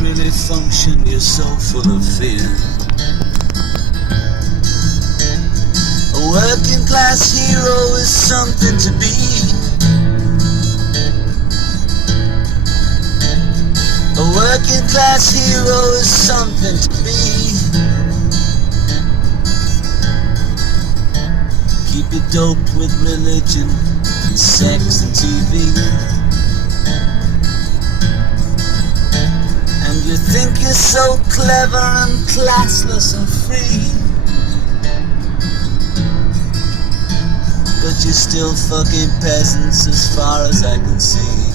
really function, you're so full of fear. A working class hero is something to be. A working class hero is something to be. Keep it doped with religion and sex and TV. And you think you're so clever and classless and free, but you're still fucking peasants as far as I can see.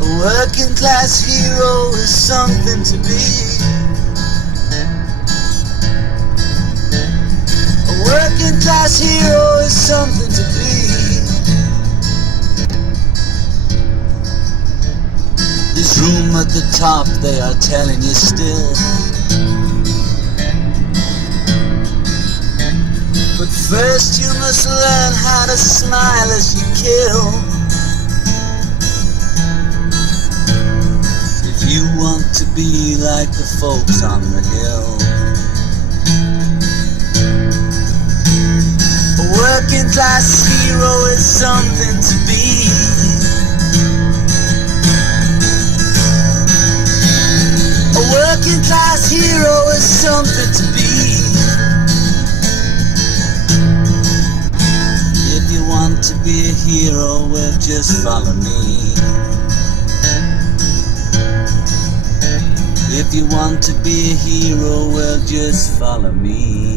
A working class hero is something to be. A working class hero is something to be. This room at the top, they are telling you still. But first you must learn how to smile as you kill. If you want to be like the folks on the hill. A working class hero is something to be. A working class hero is something to be. If you want to be a hero, well, just follow me. If you want to be a hero, well, just follow me.